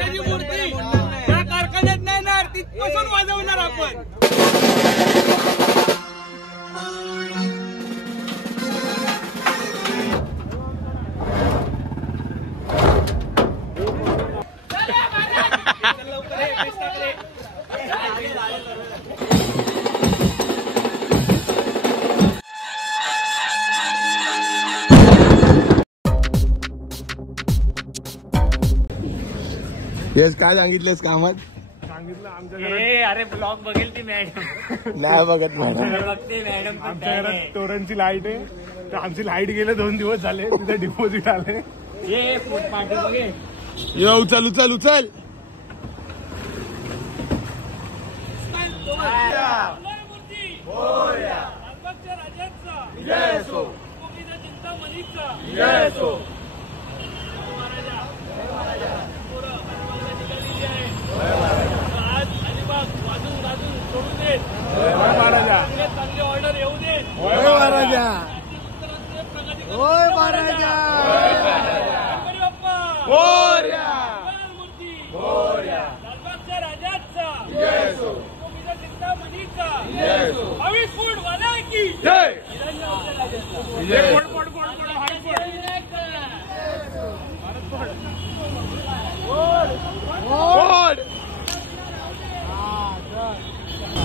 मोठ्याची मूर्ती त्या कारखान्यात नाही ना तिथपासून वाजवणार आपण. यस काय सांगितलेस कामात? सांगितलं आमच्या घरात. अरे ब्लॉग बघेल ती मॅडम. नाही बघत मॅडम. बघते मॅडम. आमच्या घरात तोरणची लाईट आहे, तर आमची लाईट गेले 2 दिवस झाले. तिथे डिपॉझिट आले. ये पाठी बघे. यो उचल उचल उचल. चांगली ऑर्डर येऊ दे. महाराजा होय महाराजा. गणपती बाप्पा मूर्ती लालबागच्या राजाचा गोपीचा चिंतामणीचा 22 फूट वाला की जय.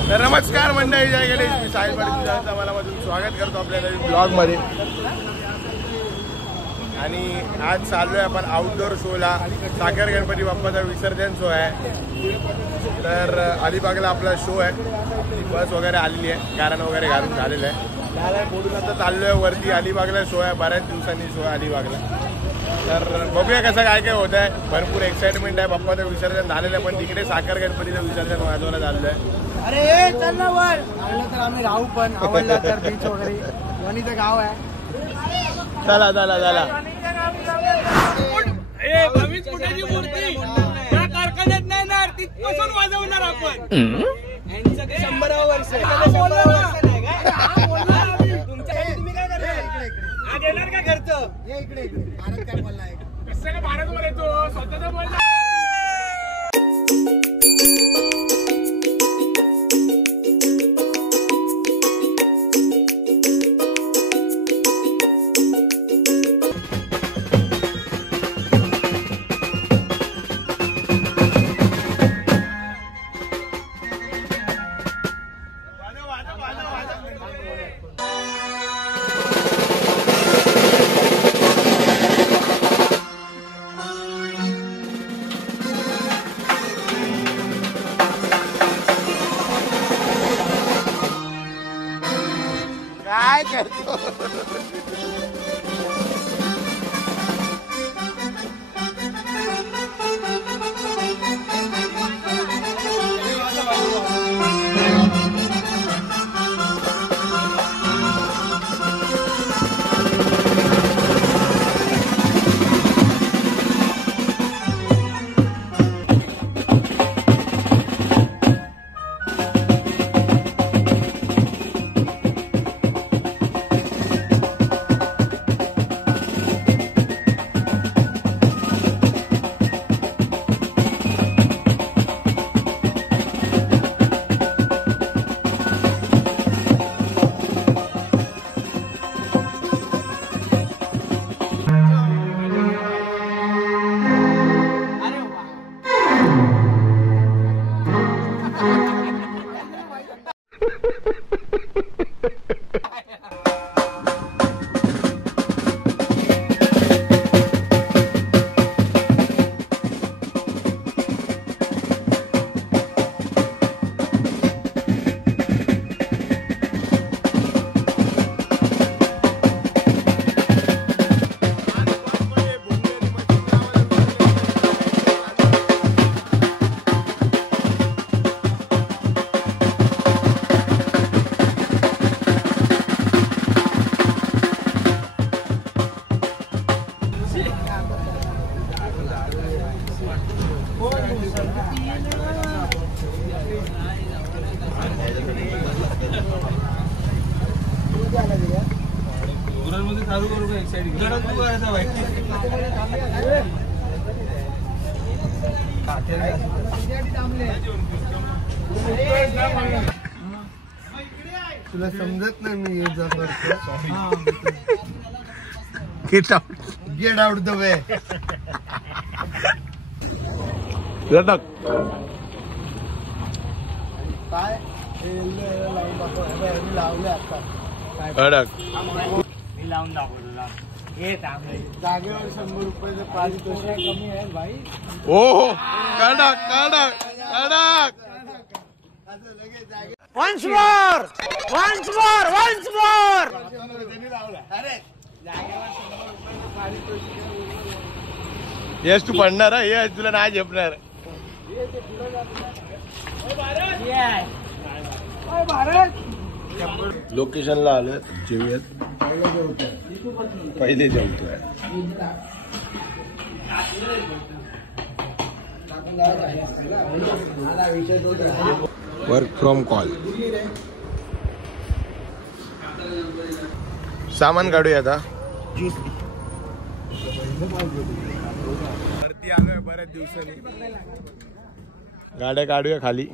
तर नमस्कार मंडळी, जय गणेश. मी साहिल पाटील तुझ्या मला मधून स्वागत करतो आपल्या नवीन ब्लॉग मध्ये. आणि आज चाललोय आपण आउटडोर शोला. साखर गणपती बाप्पाचा विसर्जन शो आहे. तर अलिबागला आपला शो आहे. बस वगैरे आलेली आहे, गारण वगैरे घालून झालेलं आहे. बोलून आता चाललोय वरती. अलिबागला शो आहे, बऱ्याच दिवसांनी शो आहे अलिबागला. तर बघूया कसं काय काय होत आहे. भरपूर एक्साइटमेंट आहे. बाप्पाचं विसर्जन झालेलं आहे, पण तिकडे साखर गणपतीचं विसर्जन वाजवलं चाललंय. अरे चल ना वर. आवडलं तर आम्ही राहू, पण आवडलं तर बीच वगैरे. वणीचं गाव आहे. चला चला चला. 22 फुटाची मूर्ती त्या कारखान्यात नाही ना तिथपासून वाजवणार आपण. 100व वर्ष. तुम्ही काय करणार? आज येणार का घरचं? ये इकडे इकडे. भारत काय बोललाय? कसं का भारत मध्ये तो स्वतःचा बोलला. काय करतो? चालू करू का एक साइड घरात तू करायचा बाईक तुला समजत नाही मी येत जात get out get out the way लटक काय लावले आता कडक मी लावून दाखवतो ना हे चांगलं जागेवर 100 रुपयाचं पारितोषिक कमी आहे भाई हो हो कडक कडक कडक वन्स मोर अरे यश तू पडणार हा यश तुला नाही झेपणार लोकेशनला आलोय जेवूयात पहिले जेवतोय वर्क फ्रॉम कॉल सामान काढूया आता वरती आलोय बऱ्याच दिवसांनी गाड्या काढूया खाली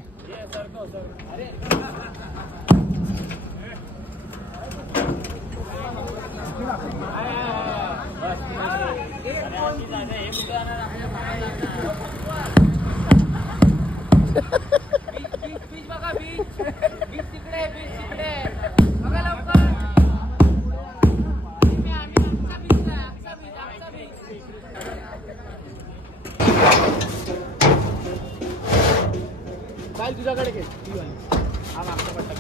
तुझ्याकडे घे हा मागचा पट्टा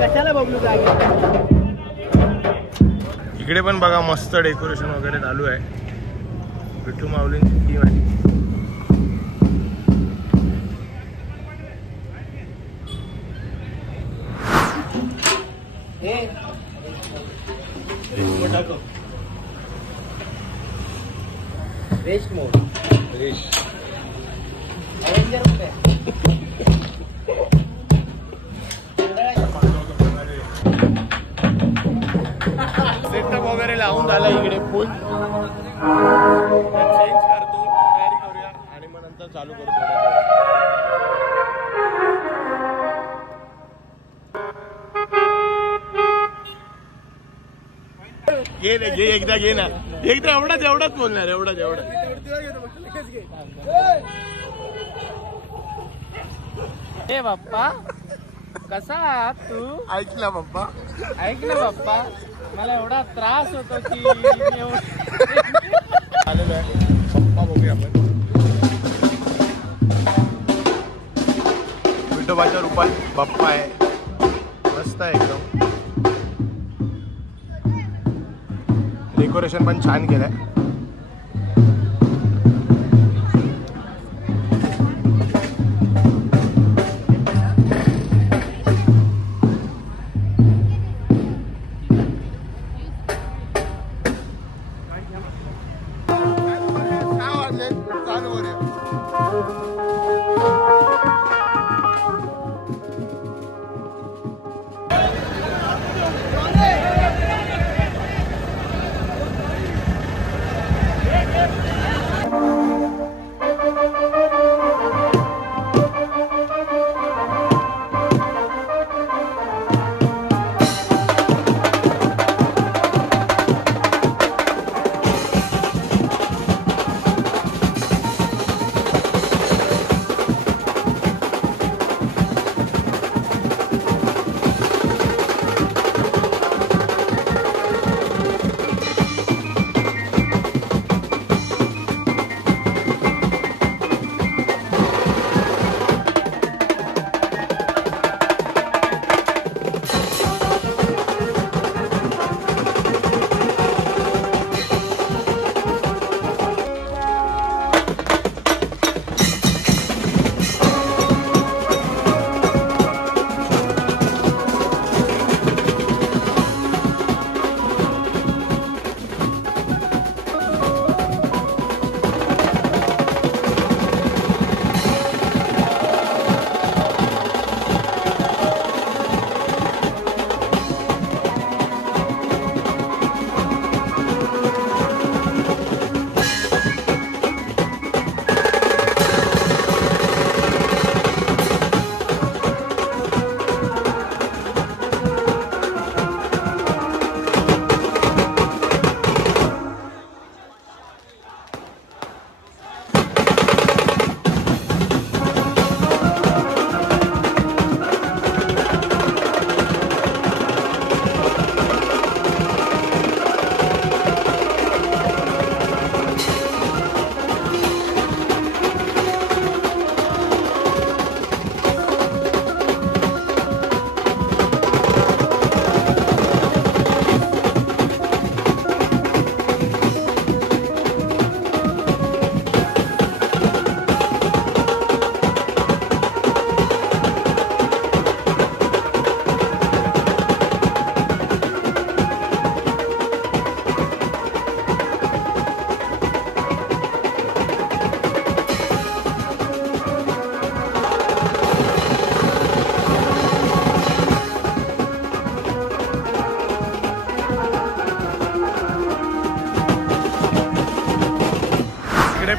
कशाला बघू जागे इकडे पण बघा मस्त डेकोरेशन वगैरे चालू आहे विठू माऊलींची टीम आहे रेस्ट मोड अरेंजर कुठे सेटअप वगैरे लावून झाला इकडे फुल चेंज करतो तयारी करूया आणि मग नंतर चालू करतो घे ना घे एकदा घे ना एकदा एवढाच बोलणार एवढाच हे बाप्पा कसा आहात तू ऐकला बाप्पा ऐक ना बाप्पा मला एवढा त्रास होतो की आलेलो आहे पप्पा बघूया आपण विठोबाच्या रूपात बाप्पा आहे मस्त आहे एकदम डेकोरेशन पण छान केलंय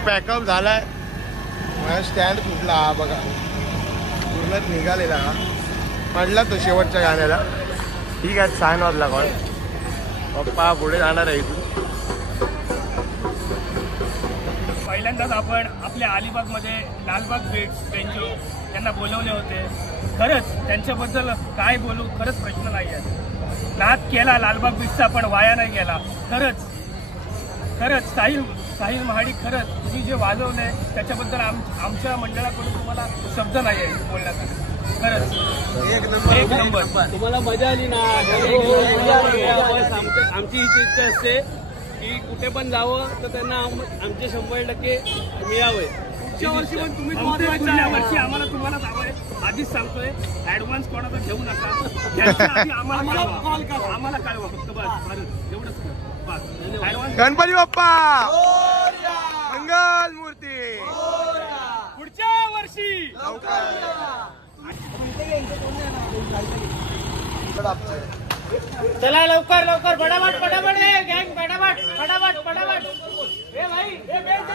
पॅकअप झालाय. माझा स्टँड फुटला हा बघा, पूर्णच निघालेला हा. पडला तो शेवटच्या गाण्याला. ठीक आहे, 6 वाजला कॉल. पप्पा पुढे जाणार आहे इथून. पहिल्यांदाच आपण आपल्या अलिबागमध्ये लालबाग बीट्स बेंजो यांना बोलवले होते. खरंच त्यांच्याबद्दल काय बोलू, खरंच प्रश्न नाही आहे. नाद केला लालबाग बीट्सचा पण वाया नाही गेला. खरंच साहिल महाडिक, खरंच तुम्ही जे वाजवले त्याच्याबद्दल आमच्या मंडळाकडून तुम्हाला शब्द नाही आहे बोलण्यासाठी. खरंच एक नंबर. तुम्हाला मजा आली ना? आमची हीच इच्छा असते की कुठे पण जावं तर त्यांना आमचे 100% मिळावे. पुढच्या वर्षी पण तुम्ही पुढच्या वर्षी आम्हाला तुम्हालाच हवंय. आधीच सांगतोय, ऍडव्हान्स कोणाचा घेऊ नका. त्याच्या आधी आम्हाला कॉल करा, आम्हाला कळवा फक्त. बस एवढंच बस. ऍडव्हान्स. गणपती बाप्पा मंगल मूर्ती. पुढच्या वर्षी चला लवकर लवकर, फटाफट फटाफट रे गँग, फटाफट फटाफट फटाफट. ए भाई, ए बेंच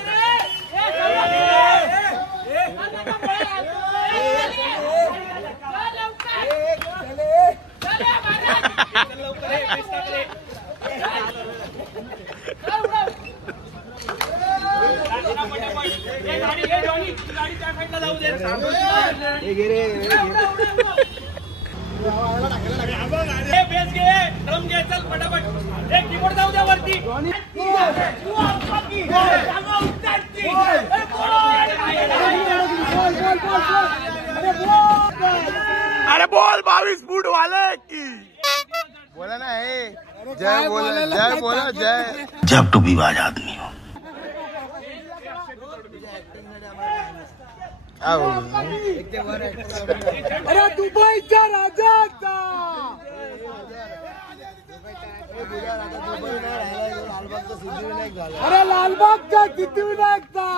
रे, बेस घे, ड्रम घे, चल फटाफट. कीबोर्ड जाऊ द्या वरती. अरे बोल 22 फूट वाले की बोला ना. हे जय बोला, जय बोला, जय. जब टू भी बाज आदमी हो. अरे दुबईचा राजा. अरे लालबागचा सिद्धिविनायकचा,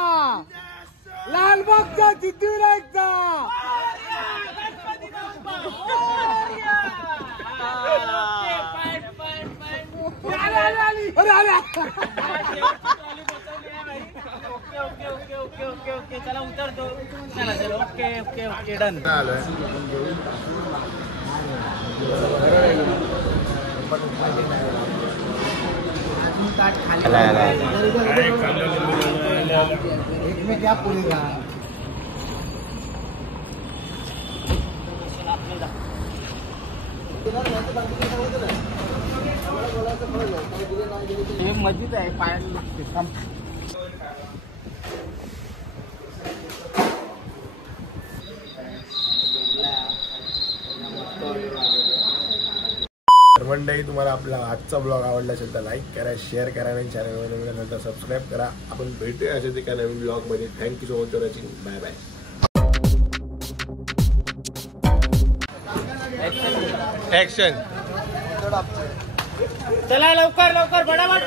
लालबागचा सिद्धिविनायकचा. अरे अरे ओके चला उतरतो. चला चला, ओके डन. एक में क्या बोलेगा? मस्जिद आहे, पायाला लागते. मंडळी, तुम्हाला आपला आजचा ब्लॉग आवडला असेल तर लाईक करा, शेअर करा आणि चॅनलवर नंतर सबस्क्राईब करा. आपण भेटूया अशाच एका नवीन ब्लॉगमध्ये. Thank you so much for watching. Bye bye. Action. चला लवकर लवकर, फटाफट